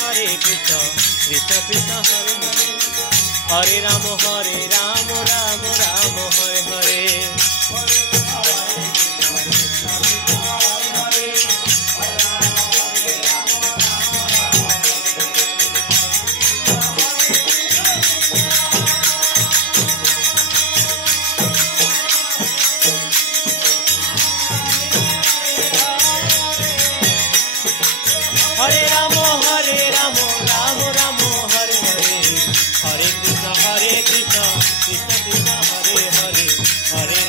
Hare Krishna Krishna Krishna Hare Hare, Hare Ram Ram Ram Hare Hare. Hare Ram Ram Ram Hare Hare, Hare Krishna Krishna Krishna Hare Hare, Hare